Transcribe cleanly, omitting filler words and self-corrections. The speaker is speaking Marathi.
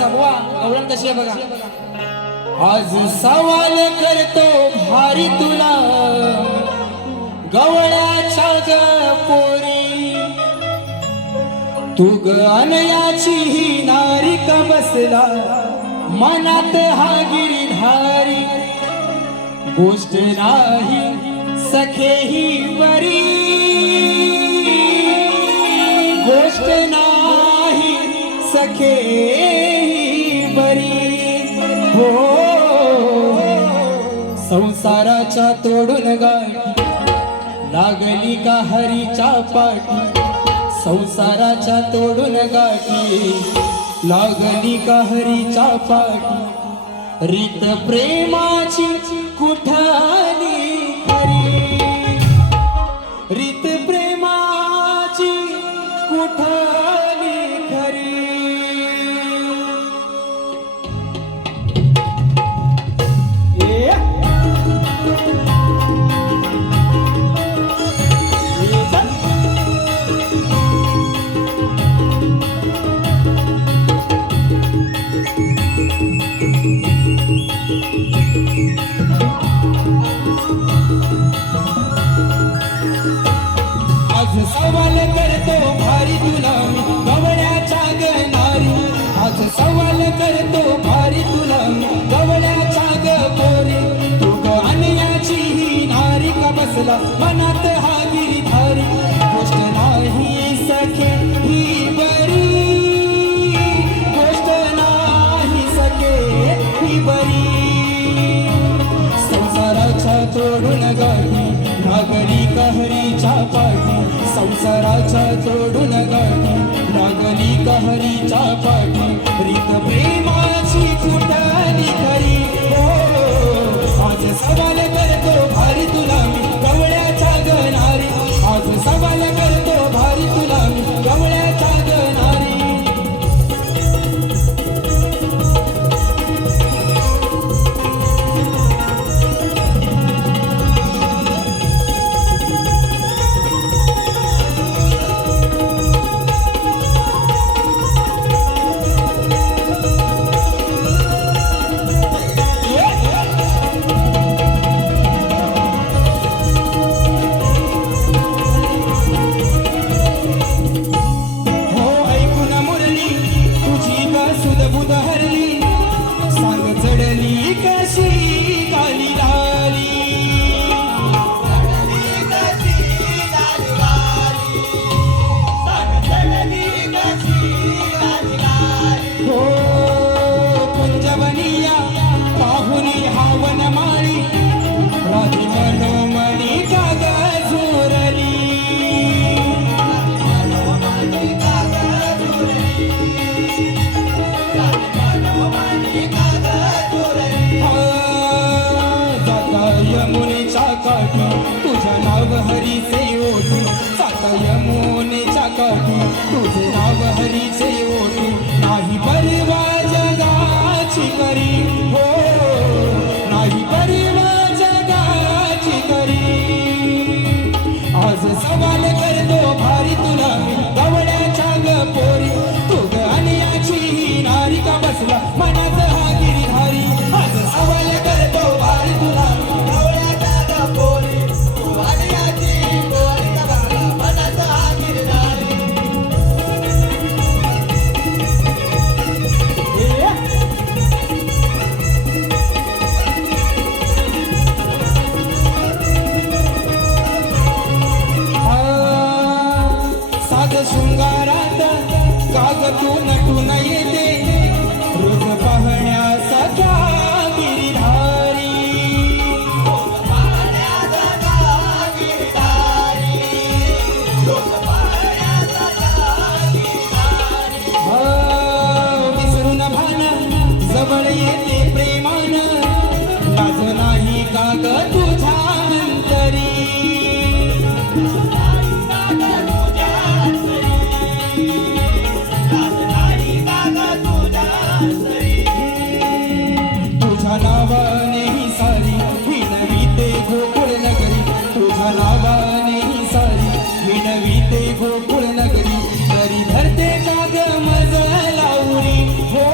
गवळण कशी आहे बघा. आज सवाल करतो भारी तुला गवळ्याच्या ग पोरी, तू ग अनयाची ही नारी का बसला मनात हा गिरिधारी, गोष्ट नाही सखे ही बरी, गोष्ट नाही सखे हो. संसाराच्या तोडून गाठी लागली का हरीच्या पाठी, संसाराच्या तोडून गाठी लागली का हरीच्या पाठी, रीत प्रेमाची कुठाली खरी, रीत प्रेमाची कुठाली खरी. आज सवाल करतो भारी तुला मी गवळ्याच्या ग नारी, आज सवाल करतो भारी तुला मी गवळ्याच्या ग पोरी, तू ग अनयाची ही नारी का बसला मनात हा गिरिधारी, गोष्ट नाही सखे ही बरी, गोष्ट नाही सखे ही बरी. संसाराच्या तोडून गाठी लागली कहरीच्या पाठी, संसाराच्या तोडून गाठी लागली कहरीच्या पाठी, रीत प्रेमाची कुठाली खरी. हो आज सवाल करतो भारी तुला मी गवळ्याच्या ग नारी, आज सवाल करतो भारी तुला मी गवळ्याच्या ग नारी. तुझं नाव हरीचे ओठी, साता यमुनेच्या काठी तुझे नाव हरीचे ओठी, नाही परवा जगाची करी. हो नाही परवा जगाची करी. आज सवाल करतो भारी तुला मी गवळ्याच्या ग पोरी, तू ग अनयाची ही नारी का बसला मनात हा गिरिधारी, आज सवाल करतो भारी तुला शृंगारात काग तू नटून येते, रोज पाहण्यासाठ्या गिरिधारी, विसरून भान जवळ येते प्रेमान, लाज नाही काग तुझ्या अंतरी. तुझ्या नावाने ही सारी विनवीते गोकुळ नगरी, तुझ्या नावाने ही सारी विनवीते गोकुळ नगरी, तरी धरते जाग मज लावरी. हो